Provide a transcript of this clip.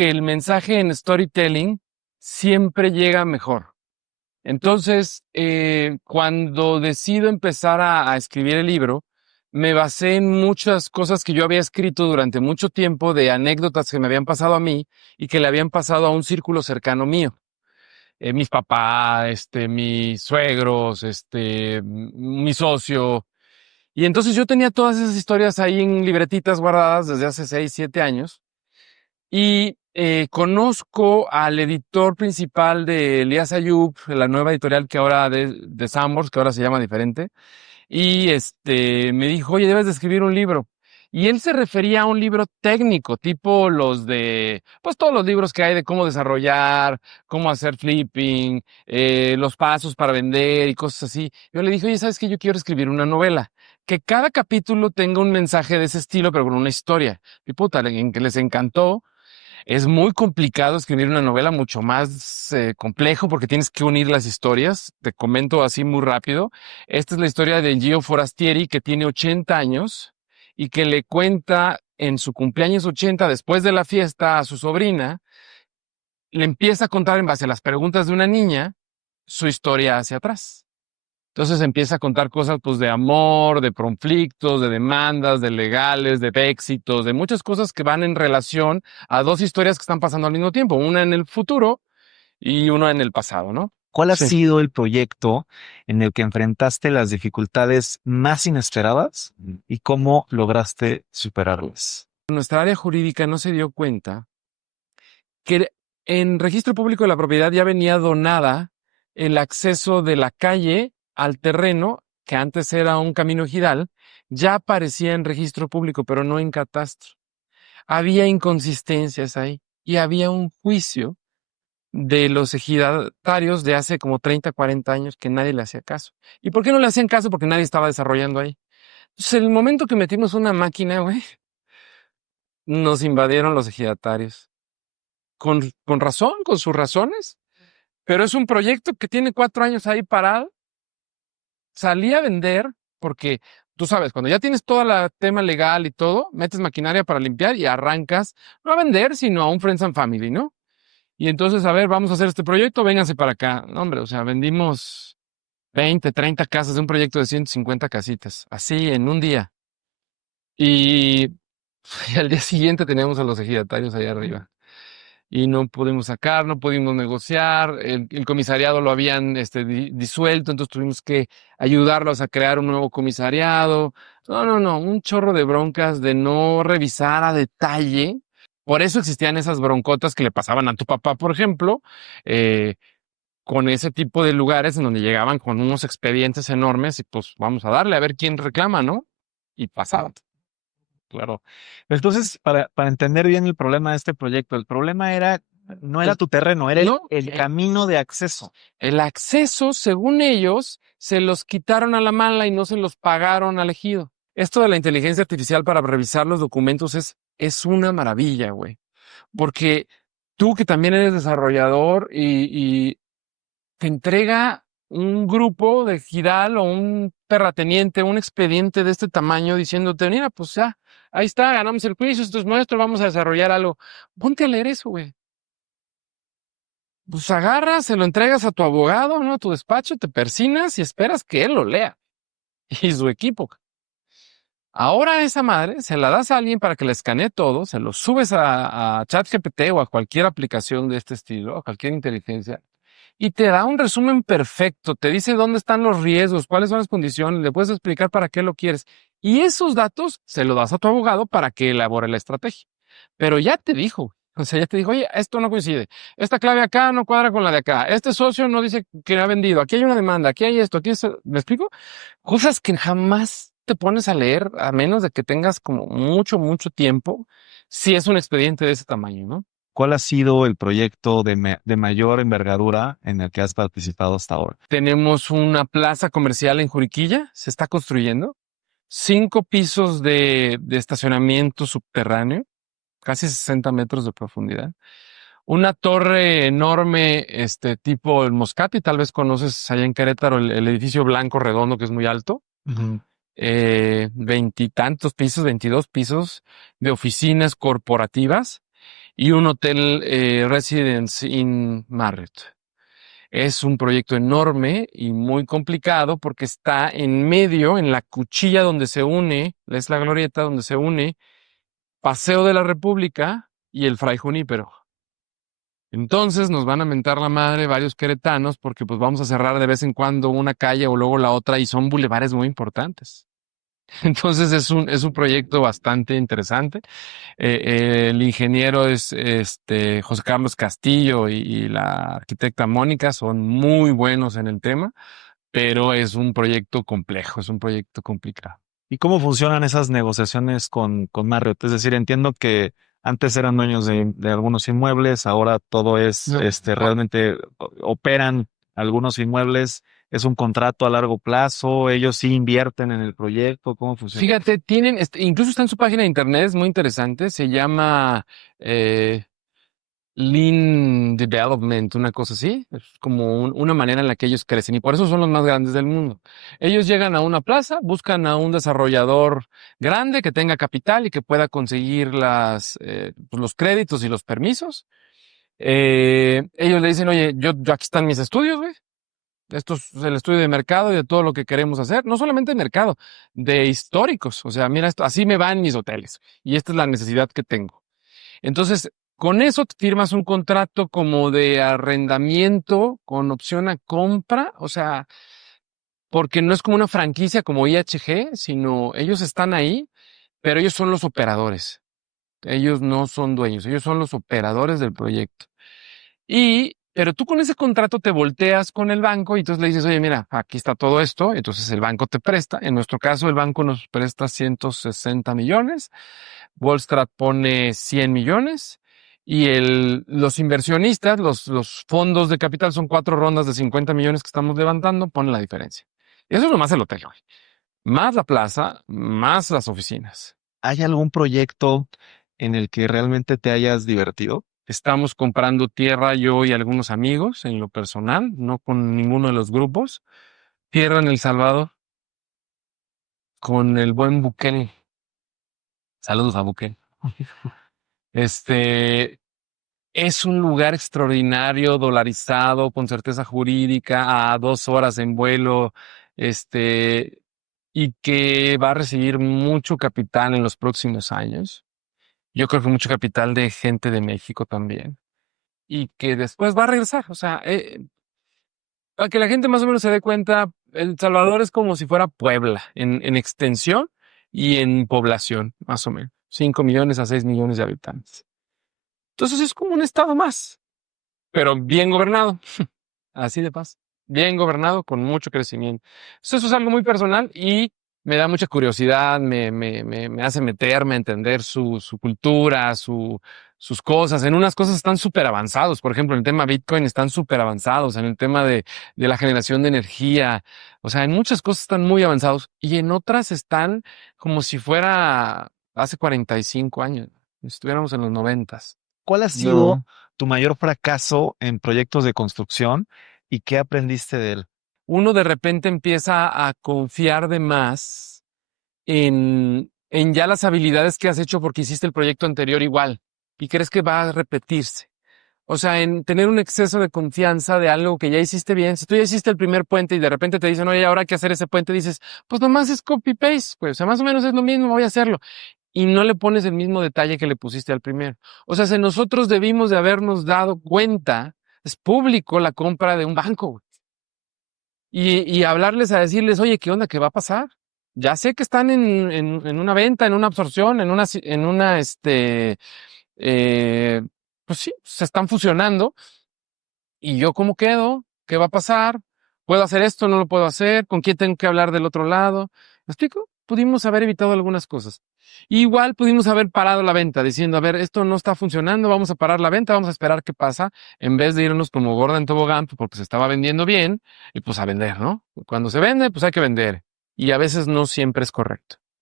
que el mensaje en storytelling siempre llega mejor. Entonces, cuando decido empezar a escribir el libro, me basé en muchas cosas que yo había escrito durante mucho tiempo de anécdotas que me habían pasado a mí y que le habían pasado a un círculo cercano mío. Mis papás, mis suegros, mi socio. Y entonces yo tenía todas esas historias ahí en libretitas guardadas desde hace 6, 7 años. Y conozco al editor principal de Elías Ayub, la nueva editorial que ahora de Sambors, que ahora se llama diferente. Y me dijo, oye, debes de escribir un libro. Y él se refería a un libro técnico, tipo los de, pues todos los libros que hay de cómo desarrollar, cómo hacer flipping, los pasos para vender y cosas así. Yo le dije, oye, ¿sabes qué? Yo quiero escribir una novela. Que cada capítulo tenga un mensaje de ese estilo, pero con una historia. Y puta, en que les encantó. Es muy complicado escribir una novela, mucho más complejo porque tienes que unir las historias. Te comento así muy rápido. Esta es la historia de Gio Forastieri, que tiene 80 años y que le cuenta en su cumpleaños 80, después de la fiesta, a su sobrina. Le empieza a contar en base a las preguntas de una niña su historia hacia atrás. Entonces empieza a contar cosas pues de amor, de conflictos, de demandas, de legales, de éxitos, de muchas cosas que van en relación a dos historias que están pasando al mismo tiempo, una en el futuro y una en el pasado, ¿no? ¿Cuál ha Sí. sido el proyecto en el que enfrentaste las dificultades más inesperadas y cómo lograste superarlas? Nuestra área jurídica no se dio cuenta que en registro público de la propiedad ya venía donada el acceso de la calle al terreno, que antes era un camino ejidal, ya aparecía en registro público, pero no en catastro. Había inconsistencias ahí y había un juicio de los ejidatarios de hace como 30, 40 años que nadie le hacía caso. ¿Y por qué no le hacían caso? Porque nadie estaba desarrollando ahí. Entonces, en el momento que metimos una máquina, güey, nos invadieron los ejidatarios. Con razón, con sus razones, pero es un proyecto que tiene 4 años ahí parado. Salí a vender porque, tú sabes, cuando ya tienes todo el tema legal y todo, metes maquinaria para limpiar y arrancas, no a vender, sino a un Friends and Family, ¿no? Y entonces, a ver, vamos a hacer este proyecto, vénganse para acá. No, hombre, o sea, vendimos 20, 30 casas de un proyecto de 150 casitas, así en un día. Y, y al día siguiente teníamos a los ejidatarios allá arriba. Y no pudimos sacar, no pudimos negociar, el comisariado lo habían disuelto, entonces tuvimos que ayudarlos a crear un nuevo comisariado. No, un chorro de broncas de no revisar a detalle. Por eso existían esas broncotas que le pasaban a tu papá, por ejemplo, eh, con ese tipo de lugares en donde llegaban con unos expedientes enormes y pues vamos a darle a ver quién reclama, ¿no? Y pasaba. Claro. Entonces, para entender bien el problema de este proyecto, el problema era, no era El- tu terreno, era no, el camino de acceso. el acceso, según ellos, se los quitaron a la mala y no se los pagaron al ejido. Esto de la inteligencia artificial para revisar los documentos es una maravilla, güey. Porque tú que también eres desarrollador y te entrega un grupo de Gidal o un terrateniente, un expediente de este tamaño diciéndote, mira, pues ya, ahí está, ganamos el juicio, esto es nuestro, vamos a desarrollar algo. Ponte a leer eso, güey. Pues agarras, se lo entregas a tu abogado, ¿no? A tu despacho, te persinas y esperas que él lo lea. Y su equipo. Ahora esa madre se la das a alguien para que le escanee todo, se lo subes a ChatGPT o a cualquier aplicación de este estilo, a cualquier inteligencia, y te da un resumen perfecto, te dice dónde están los riesgos, cuáles son las condiciones, le puedes explicar para qué lo quieres. Y esos datos se los das a tu abogado para que elabore la estrategia. Pero ya te dijo, o sea, ya te dijo, oye, esto no coincide, esta clave acá no cuadra con la de acá, este socio no dice que ha vendido, aquí hay una demanda, aquí hay esto, aquí es... ¿Me explico? Cosas que jamás te pones a leer, a menos de que tengas como mucho, mucho tiempo, si es un expediente de ese tamaño, ¿no? ¿Cuál ha sido el proyecto de mayor envergadura en el que has participado hasta ahora? Tenemos una plaza comercial en Juriquilla, se está construyendo, 5 pisos de estacionamiento subterráneo, casi 60 metros de profundidad. Una torre enorme, tipo el Moscati, tal vez conoces allá en Querétaro el edificio blanco redondo que es muy alto. Ujú. Veintitantos pisos, 22 pisos de oficinas corporativas y un hotel Residence Inn Marriott. Es un proyecto enorme y muy complicado porque está en medio, en la cuchilla donde se une, es la glorieta donde se une Paseo de la República y el Fray Junípero. Entonces nos van a mentar la madre varios queretanos porque pues vamos a cerrar de vez en cuando una calle o luego la otra y son bulevares muy importantes. Entonces es un proyecto bastante interesante. El ingeniero es José Carlos Castillo y la arquitecta Mónica son muy buenos en el tema, pero es un proyecto complejo, es un proyecto complicado. ¿Y cómo funcionan esas negociaciones con Marriott? Es decir, entiendo que antes eran dueños de algunos inmuebles, ahora todo es, No. realmente operan algunos inmuebles, es un contrato a largo plazo, ellos sí invierten en el proyecto, ¿cómo funciona? Fíjate, tienen, incluso está en su página de internet, es muy interesante, se llama eh, Lean Development, una cosa así, es como una manera en la que ellos crecen y por eso son los más grandes del mundo. Ellos llegan a una plaza, buscan a un desarrollador grande que tenga capital y que pueda conseguir pues, los créditos y los permisos. Ellos le dicen, oye, yo aquí están mis estudios, güey. Esto es el estudio de mercado y de todo lo que queremos hacer, no solamente de mercado, de históricos. O sea, mira esto, así me van mis hoteles y esta es la necesidad que tengo. Entonces, con eso firmas un contrato como de arrendamiento con opción a compra, o sea, porque no es como una franquicia como IHG, sino ellos están ahí, pero ellos son los operadores. Ellos no son dueños, ellos son los operadores del proyecto. Pero tú con ese contrato te volteas con el banco y entonces le dices, oye, mira, aquí está todo esto. Entonces el banco te presta. En nuestro caso, el banco nos presta 160 millones. Wallstrat pone 100 millones. Y los inversionistas, los fondos de capital, son 4 rondas de 50 millones que estamos levantando, ponen la diferencia. Y eso es nomás el hotel, güey. Más la plaza, más las oficinas. ¿Hay algún proyecto en el que realmente te hayas divertido? Estamos comprando tierra yo y algunos amigos en lo personal, no con ninguno de los grupos. Tierra en El Salvador con el buen Bukele. Saludos a Bukele. Este es un lugar extraordinario, dolarizado, con certeza jurídica, a 2 horas en vuelo, este, y que va a recibir mucho capital en los próximos años. Yo creo que mucho capital de gente de México también. Y que después va a regresar. O sea, para que la gente más o menos se dé cuenta, El Salvador es como si fuera Puebla en extensión y en población, más o menos. 5 millones a 6 millones de habitantes. Entonces es como un estado más, pero bien gobernado. Así de paz. Bien gobernado, con mucho crecimiento. Eso es algo muy personal y me da mucha curiosidad, me hace meterme a entender su cultura, sus cosas. En unas cosas están súper avanzados. Por ejemplo, en el tema Bitcoin están súper avanzados. En el tema de la generación de energía. O sea, en muchas cosas están muy avanzados y en otras están como si fuera hace 45 años. Estuviéramos en los 90s. ¿Cuál ha sido No. tu mayor fracaso en proyectos de construcción y qué aprendiste de él? Uno de repente empieza a confiar de más en ya las habilidades que has hecho porque hiciste el proyecto anterior igual y crees que va a repetirse. O sea, en tener un exceso de confianza de algo que ya hiciste bien. Si tú ya hiciste el primer puente y de repente te dicen, oye, ahora hay que hacer ese puente, dices, pues nomás es copy-paste, pues, o sea, más o menos es lo mismo, voy a hacerlo. Y no le pones el mismo detalle que le pusiste al primero. O sea, si nosotros debimos de habernos dado cuenta, es público la compra de un banco, güey. Y hablarles a decirles, oye, ¿qué onda? ¿Qué va a pasar? Ya sé que están en una venta, en una absorción, eh, pues sí, se están fusionando. ¿Y yo cómo quedo? ¿Qué va a pasar? ¿Puedo hacer esto? ¿No lo puedo hacer? ¿Con quién tengo que hablar del otro lado? ¿Me explico? Pudimos haber evitado algunas cosas. Igual pudimos haber parado la venta diciendo, a ver, esto no está funcionando, vamos a parar la venta, vamos a esperar qué pasa, en vez de irnos como gorda en tobogán, pues, porque se estaba vendiendo bien, y pues a vender, ¿no? Cuando se vende, pues hay que vender. Y a veces no siempre es correcto.